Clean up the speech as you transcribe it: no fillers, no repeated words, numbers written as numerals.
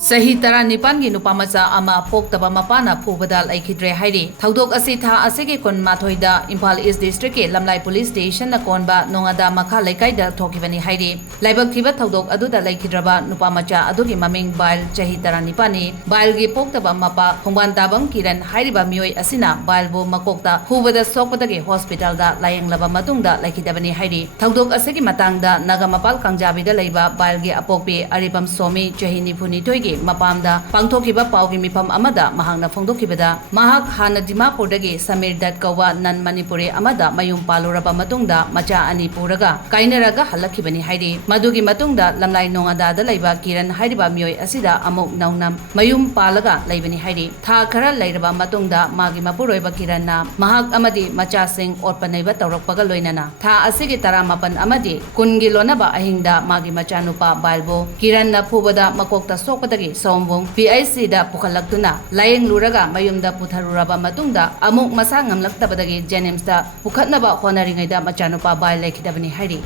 Chahi tara nipangi Nupamacha ama Poktaba Mapana Fubada Leikhidre Hairi Thaudok asi tha asege kon mathoida Imphal East District ke Lamlai Police Station na konba nongada makha leikaida thokibani Hairi laibak thiba thaudok aduda Leikhidraba Nupamacha adugi maming bail Chahi tara nipani bail gi Poktaba Mapa Khongban tabam Kiran Hairiba mioi asina bail bo makokta Fubada sokpadagi hospital da layenglaba matungda Leikhidabani Hairi thaudok asegi matangda Nagamapal Kangjabida leiba bail gi apokpi Aribam Somi Chahi nipuni toigi Mapamda pangthokiba paugi mifam amada mahangna phongdokibada mahak hana Dimapurdagi Samir Dat kawa nan Manipuri amada mayum paluraba matungda macha ani puraga kainaraga halakibani Hairi madugi matungda lamlai nongada da laiba Kiran Hairiba mioi asida amuk naunam mayum palaga laibani Hairi tha khara lairaba matungda magi mapuroiba Kiranna mahak amadi macha sing orpanaiba tawrakpaga loinana tha asigi taramapan amadi kungi lonaba ahingda magi macha nupa balbo Kiranna Fubada makokta sokpada Sombong PIC da pukalaktuna layeng luraga mayumda putharuraba matungda amuk masa ngamlaktabadagi Jenims da pukhatnaba honaringaida machanupa bail Leikhidabani Hairi